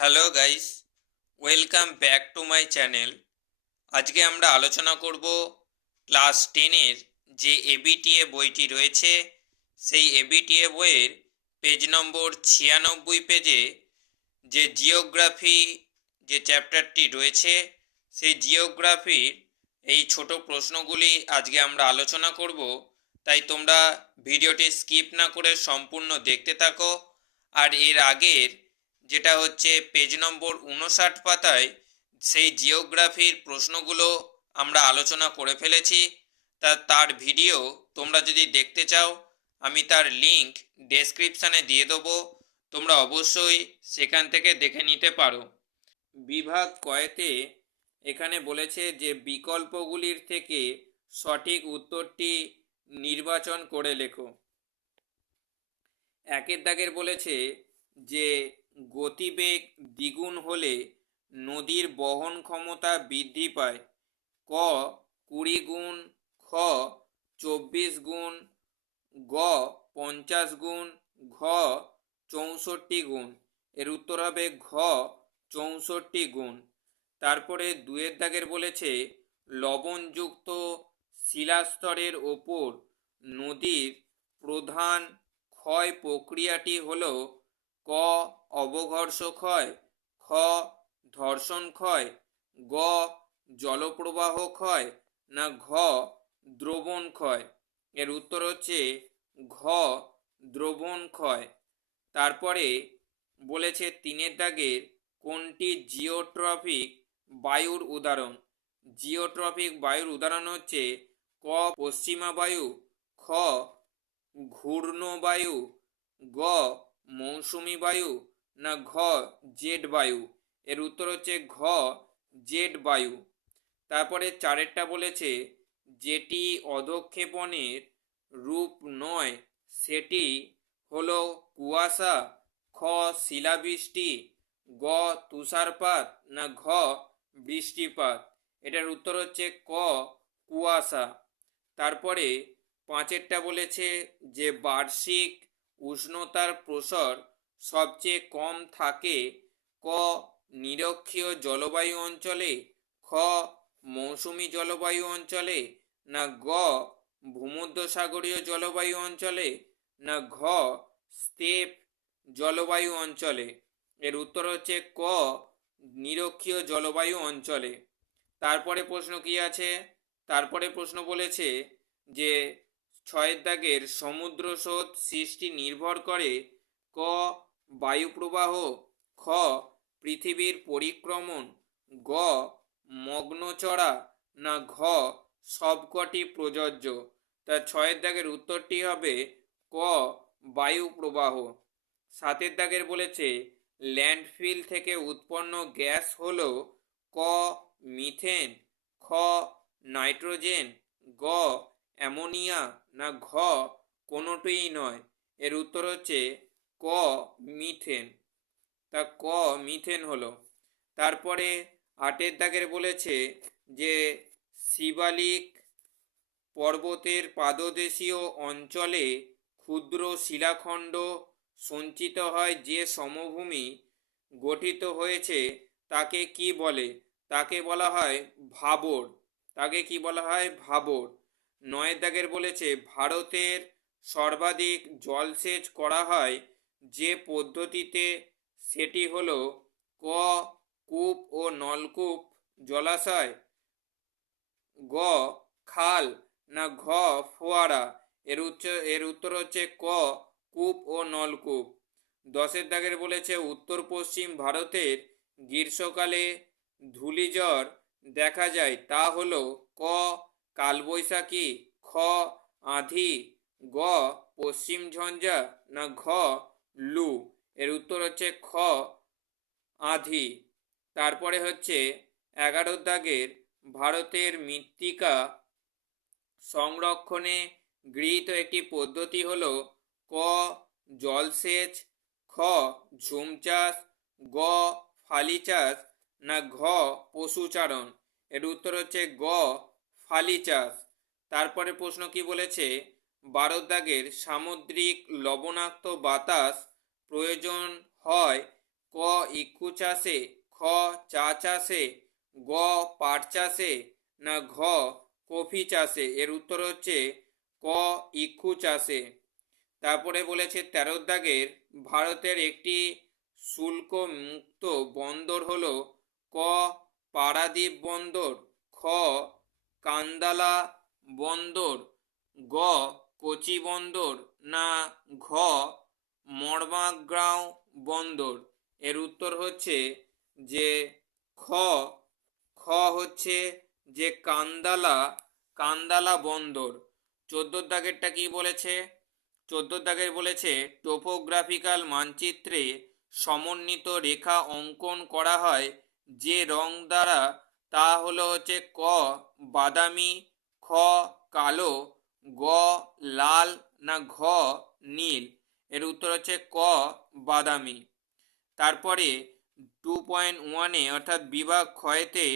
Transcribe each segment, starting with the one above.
Hello guys welcome back to my channel আজকে আমরা আলোচনা করব ক্লাস টেনের যে এবিটিএ বইটি রয়েছে, সেই এবিটিএ বইয়ের পেজ নম্বর ছিয়ানব্বই পেজে যে জিওগ্রাফি যে চ্যাপ্টারটি রয়েছে, সেই জিওগ্রাফির এই ছোট প্রশ্নগুলি আজকে আমরা আলোচনা করব। তাই তোমরা ভিডিওটি স্কিপ না করে সম্পূর্ণ দেখতে থাকো। আর এর আগের যেটা হচ্ছে পেজ নম্বর উনষাট পাতায় সেই জিওগ্রাফির প্রশ্নগুলো আমরা আলোচনা করে ফেলেছি। তা, তার ভিডিও তোমরা যদি দেখতে চাও, আমি তার লিংক ডেসক্রিপশানে দিয়ে দেবো। তোমরা অবশ্যই সেখান থেকে দেখে নিতে পারো। বিভাগ কয়েতে এখানে বলেছে যে, বিকল্পগুলির থেকে সঠিক উত্তরটি নির্বাচন করে লেখো। একের দাগের বলেছে যে গতিবেগ দ্বিগুণ হলে নদীর বহন ক্ষমতা বৃদ্ধি পায়। ক, কুড়ি গুণ, খ, চব্বিশ গুণ, গ, পঞ্চাশ গুণ, ঘ, চৌষট্টি গুণ। এর উত্তর হবে ঘ, চৌষট্টি গুণ। তারপরে দুয়ের দাগের বলেছে, লবণযুক্ত শিলাস্তরের ওপর নদীর প্রধান ক্ষয় প্রক্রিয়াটি হলো ক অবঘর্ষ ক্ষয় খ, ধর্ষণ ক্ষয়, গ, জলপ্রবাহ ক্ষয়, না ঘ, দ্রবণ ক্ষয়। এর উত্তর হচ্ছে ঘ, দ্রবণ ক্ষয়। তারপরে বলেছে তিনের দাগের কোনটি জিওট্রফিক বায়ুর উদাহরণ? জিওট্রফিক বায়ুর উদাহরণ হচ্ছে ক, পশ্চিমা বায়ু, খ, ঘূর্ণবায়ু, গ, মৌসুমি বায়ু না ঘ, জেড বায়ু। এর উত্তর হচ্ছে ঘ, জেড বায়ু। তারপরে চারেরটা বলেছে, যেটি অধক্ষেপণের রূপ নয়, সেটি হলো কুয়াশা, খ, শিলাবৃষ্টি, গ, তুষারপাত, না ঘ, বৃষ্টিপাত। এটার উত্তর হচ্ছে ক, কুয়াশা। তারপরে পাঁচেরটা বলেছে যে বার্ষিক উষ্ণতার প্রসর সবচেয়ে কম থাকে ক, নিরক্ষীয় জলবায়ু অঞ্চলে, খ, মৌসুমি জলবায়ু অঞ্চলে, না গ, ভূমধ্যসাগরীয় জলবায়ু অঞ্চলে, না ঘ স্টেপ জলবায়ু অঞ্চলে। এর উত্তর হচ্ছে ক, নিরক্ষীয় জলবায়ু অঞ্চলে। তারপরে প্রশ্ন কি আছে? তারপরে প্রশ্ন বলেছে যে ছয়ের দাগের সমুদ্র স্রোত সৃষ্টি নির্ভর করে ক বায়ুপ্রবাহ, খ, পৃথিবীর পরিক্রমণ, গ মগ্নচড়া না ঘ, সবকটি প্রযোজ্য। তা ছয়ের দাগের উত্তরটি হবে ক বায়ু প্রবাহ সাতের দাগের বলেছে, ল্যান্ডফিল থেকে উৎপন্ন গ্যাস হল ক, মিথেন, খ, নাইট্রোজেন, গ, অ্যামোনিয়া, না ঘ, কোনোটিই নয়। এর উত্তর হচ্ছে ক মিথেন। তা ক মিথেন হলো। তারপরে আটের দাগের বলেছে যে শিবালিক পর্বতের পাদদেশীয় অঞ্চলে ক্ষুদ্র শিলাখণ্ড সঞ্চিত হয় যে সমভূমি গঠিত হয়েছে তাকে কি বলে? তাকে বলা হয় ভাবর। তাকে কি বলা হয়? ভাবর। নয়ের দাগের বলেছে, ভারতের সর্বাধিক জলসেচ করা হয় যে পদ্ধতিতে সেটি হলো ক কূপ ও নলকূপ জলাশয়, গ খাল না ঘ ফোয়ারা। এর উচ্চ, এর উত্তর হচ্ছে ক কূপ ও নলকূপ। দশের দাগের বলেছে, উত্তর পশ্চিম ভারতের গ্রীষ্মকালে ধূলিঝড় দেখা যায়, তা হল ক কালবৈশাখী, খ আঁধি, গ পশ্চিম ঝঞ্ঝা না ঘ লু। এর উত্তর হচ্ছে খ, আঁধি। তারপরে হচ্ছে এগারো দাগের ভারতের মৃত্তিকা সংরক্ষণে গৃহীত একটি পদ্ধতি হল ক, জলসেচ, খ ঝুম চাষ গ ফালি চাষ না ঘ, পশুচারণ। এর উত্তর হচ্ছে গ ফালি চাষ তারপরে প্রশ্ন কি বলেছে? বারো দাগের সামুদ্রিক লবণাক্ত বাতাস প্রয়োজন হয়, ক ইক্ষু চাষে খ চা চাষে গ পাট চাষে না ঘ কফি চাষে এর উত্তর হচ্ছে ক ইক্ষু চাষে তারপরে বলেছে তেরো দাগের, ভারতের একটি শুল্ক মুক্ত বন্দর হলো ক পারাদ্বীপ বন্দর, খ কান্দালা বন্দর, গ কোচি বন্দর, না ঘ মর্মাগ্রাও বন্দর। এর উত্তর হচ্ছে যে খ খ হচ্ছে যে কান্দালা কান্দালা বন্দর। চোদ্দ দাগেরটা কি বলেছে? চোদ্দ দাগের বলেছে, টোপোগ্রাফিক্যাল মানচিত্রে সমন্বিত রেখা অঙ্কন করা হয় যে রং দ্বারা। তা হলো হচ্ছে ক, বাদামি, খ, কালো, গ, লাল, না ঘ, নীল। এর উত্তর হচ্ছে ক, বাদামি। তারপরে টু পয়েন্ট ওয়ানে অর্থাৎ বিভাগ ক্ষয়তে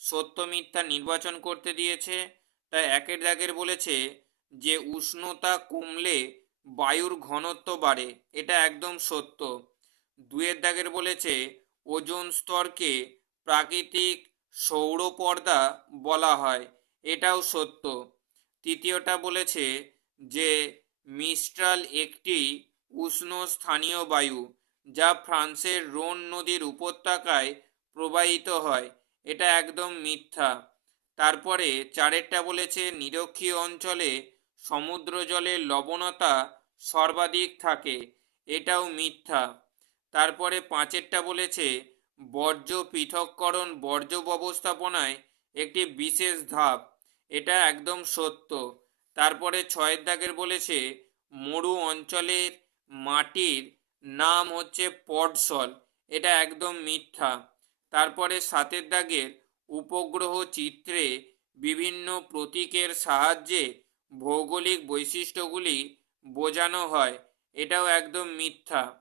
সত্য মিথ্যা নির্বাচন করতে দিয়েছে। তাই একের দাগের বলেছে যে উষ্ণতা কমলে বায়ুর ঘনত্ব বাড়ে, এটা একদম সত্য। দুয়ের দাগের বলেছে ওজোন স্তরকে প্রাকৃতিক সৌরপর্দা বলা হয়, এটাও সত্য। তৃতীয়টা বলেছে যে মিস্ট্রাল একটি উষ্ণ স্থানীয় বায়ু, যা ফ্রান্সের রোন নদীর উপত্যকায় প্রবাহিত হয়। এটা একদম মিথ্যা। তারপরে চারেরটা বলেছে, নিরক্ষীয় অঞ্চলে সমুদ্র জলের লবণতা সর্বাধিক থাকে। এটাও মিথ্যা। তারপরে পাঁচেরটা বলেছে, বর্জ্য পৃথককরণ, বর্জ্য ব্যবস্থাপনায় একটি বিশেষ ধাপ। এটা একদম সত্য। তারপরে ছয়ের দাগের বলেছে, মরু অঞ্চলের মাটির নাম হচ্ছে পডসল এটা একদম মিথ্যা। তারপরে সাতের দাগের উপগ্রহ চিত্রে বিভিন্ন প্রতীকের সাহায্যে ভৌগোলিক বৈশিষ্ট্যগুলি বোঝানো হয়। এটাও একদম মিথ্যা।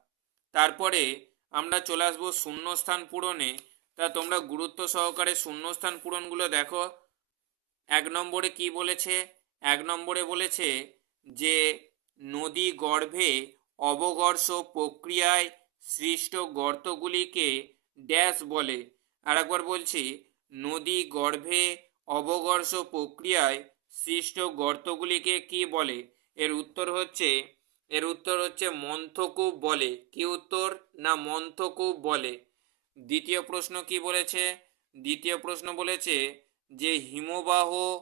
তারপরে আমরা চলে আসব শূন্যস্থান পূরণে। তা তোমরা গুরুত্ব সহকারে শূন্যস্থান পূরণগুলো দেখো। এক নম্বরে কি বলেছে? এক নম্বরে বলেছে যে নদী গর্ভে অবঘর্ষ প্রক্রিয়ায় সৃষ্ট গর্তগুলিকে ড্যাশ বলে। আর একবার বলছি, নদী গর্ভে অবঘর্ষ প্রক্রিয়ায় সৃষ্ট গর্তগুলিকে কি বলে? এর উত্তর হচ্ছে, এর উত্তর হচ্ছে মন্থকূপ বলে। কি উত্তর? না, মন্থকূপ বলে। দ্বিতীয় প্রশ্ন কি বলেছে? দ্বিতীয় প্রশ্ন বলেছে যে হিমবাহ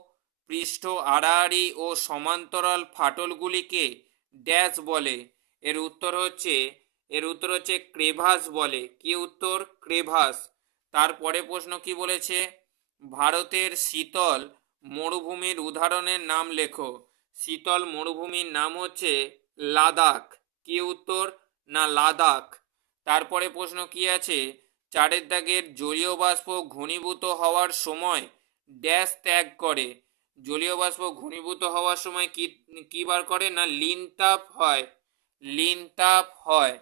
পৃষ্ঠ আড়াআড়ি ও সমান্তরাল ফাটলগুলিকে ড্যাশ বলে। এর উত্তর হচ্ছে, এর উত্তর হচ্ছে ক্রেভাস বলে। কি উত্তর? ক্রেভাস। তারপরে প্রশ্ন কি বলেছে? ভারতের শীতল মরুভূমির উদাহরণের নাম লেখো। শীতল মরুভূমির নাম হচ্ছে লাদাখ। কি উত্তর? না, লাদাখ। তারপরে প্রশ্ন কি আছে? চারের দাগের জলীয় বাষ্প ঘনীভূত হওয়ার সময় ড্যাশ ত্যাগ করে। জলীয় বাষ্প ঘনীভূত হওয়ার সময় কি কি বার করে? না, লিন তাপ হয়। লিন তাপ হয়।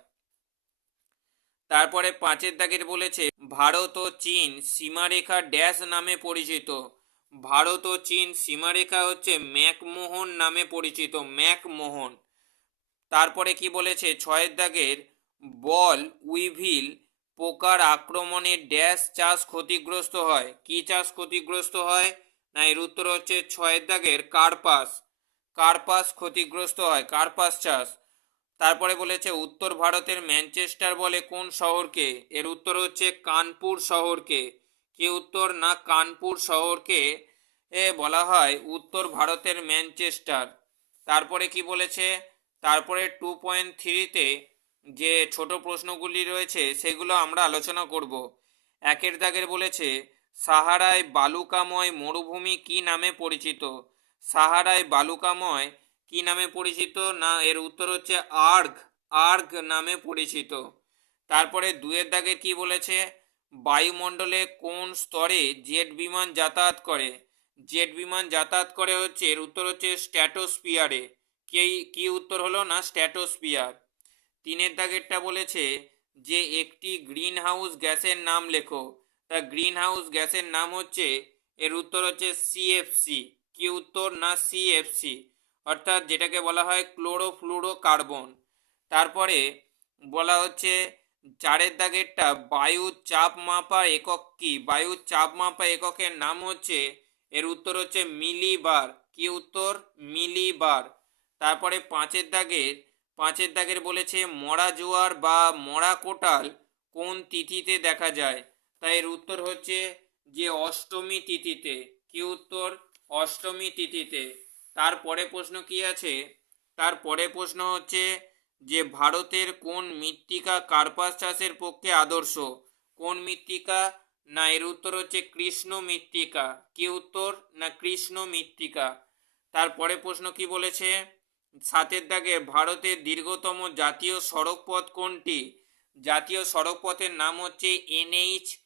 তারপরে পাঁচের দাগের বলেছে, ভারত ও চীন সীমারেখা ড্যাশ নামে পরিচিত। ভারত ও চীন সীমারেখা হচ্ছে ম্যাকমোহন নামে পরিচিত, ম্যাকমোহন। তারপরে কি বলেছে, ছয়ের দাগের বল উইভিল, পোকার আক্রমণে ড্যাশ চাষ ক্ষতিগ্রস্ত হয়। কি চাষ ক্ষতিগ্রস্ত হয়? না, এর উত্তর হচ্ছে ছয়ের দাগের কার্পাস। কার্পাস ক্ষতিগ্রস্ত হয়, কার্পাস চাষ। তারপরে বলেছে, উত্তর ভারতের ম্যানচেস্টার বলে কোন শহরকে? এর উত্তর হচ্ছে কানপুর শহরকে। কি উত্তর? না, কানপুর শহরকে এ বলা হয় উত্তর ভারতের ম্যানচেস্টার। তারপরে কি বলেছে? তারপরে টু পয়েন্ট থ্রিতে যে ছোট প্রশ্নগুলি রয়েছে, সেগুলো আমরা আলোচনা করব। একের দাগের বলেছে, সাহারায় বালুকাময় মরুভূমি কি নামে পরিচিত? সাহারায় বালুকাময় কি নামে পরিচিত? না, এর উত্তর হচ্ছে আর্ঘ আর্ঘ নামে পরিচিত। তারপরে দুয়ের দাগে কি বলেছে? বায়ুমণ্ডলে কোন স্তরে জেট বিমান যাতায়াত করে? জেট বিমান যাতায়াত করে হচ্ছে, এর উত্তর হচ্ছে স্ট্যাটোস্পিয়ারে কি কি উত্তর হলো? না স্ট্যাটোস্পিয়ার তিনের দাগেরটা বলেছে যে একটি গ্রিন হাউস গ্যাসের নাম লেখো। তা গ্রিন হাউস গ্যাসের নাম হচ্ছে, এর উত্তর হচ্ছে সিএফসি কি উত্তর? না সিএফসি অর্থাৎ যেটাকে বলা হয় ক্লোরোফ্লুরো কার্বন তারপরে বলা হচ্ছে চারের দাগেরটা বায়ুর চাপ মাপা একক কি? বায়ুর চাপ মাপা এককের নাম হচ্ছে, এর উত্তর হচ্ছে মিলিবার। কি উত্তর? মিলিবার। তারপরে পাঁচের দাগের পাঁচের দাগের বলেছে মরা জোয়ার বা মরা কোটাল কোন তিথিতে দেখা যায়? তাই এর উত্তর হচ্ছে যে অষ্টমী তিথিতে। কি উত্তর? অষ্টমী তিথিতে। তারপরে প্রশ্ন কি আছে? তারপরে প্রশ্ন হচ্ছে যে ভারতের কোন মৃত্তিকা কার্পাস চাষের পক্ষে আদর্শ? কোন মৃত্তিকা? না, এর উত্তর হচ্ছে কৃষ্ণ মৃত্তিকা। কি উত্তর? না, কৃষ্ণ মৃত্তিকা। তারপরে প্রশ্ন কি বলেছে? সাতের দাগে, ভারতের দীর্ঘতম জাতীয় সড়ক পথ কোনটি? জাতীয় সড়ক পথের নাম হচ্ছে NH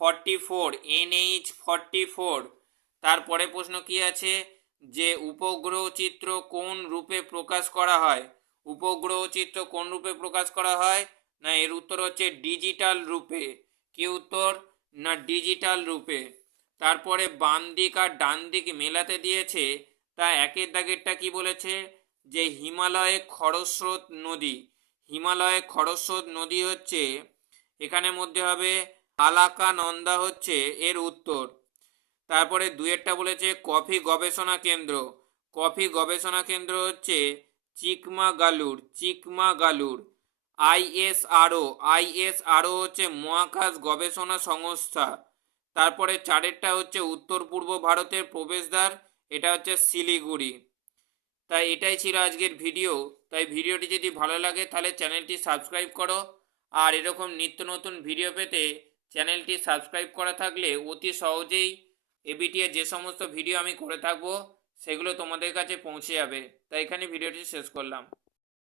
forty four, NH forty four. তারপরে প্রশ্ন কি আছে? যে উপগ্রহ চিত্র কোন রূপে প্রকাশ করা হয়? উপগ্রহ চিত্র কোন রূপে প্রকাশ করা হয়? না, এর উত্তর হচ্ছে ডিজিটাল রূপে। কি উত্তর? না, ডিজিটাল রূপে। তারপরে বাম দিক আর ডান দিক মেলাতে দিয়েছে, তা একের দাগেরটা কি বলেছে? যে হিমালয়ে খরস্রোত নদী। হিমালয়ে খরস্রোত নদী হচ্ছে, এখানে মধ্যে হবে, আলাকানন্দা হচ্ছে, এর উত্তর। তারপরে দুয়েরটা বলেছে কফি গবেষণা কেন্দ্র। কফি গবেষণা কেন্দ্র হচ্ছে চিকমাগালুর চিকমাগালুর। আইএসআরও আইএসআরও হচ্ছে মহাকাশ গবেষণা সংস্থা। তারপরে চারেরটা হচ্ছে উত্তর পূর্ব ভারতের প্রবেশদ্বার, এটা হচ্ছে শিলিগুড়ি। তাই এটাই ছিল আজকের ভিডিও। তাই ভিডিওটি যদি ভালো লাগে তাহলে চ্যানেলটি সাবস্ক্রাইব করো। আর এরকম নিত্য নতুন ভিডিও পেতে চ্যানেলটি সাবস্ক্রাইব করা থাকলে অতি সহজেই এবিটিএ যে সমস্ত ভিডিও আমি করে থাকব, সেগুলো তোমাদের কাছে পৌঁছে যাবে। তাই এখানে ভিডিওটি শেষ করলাম।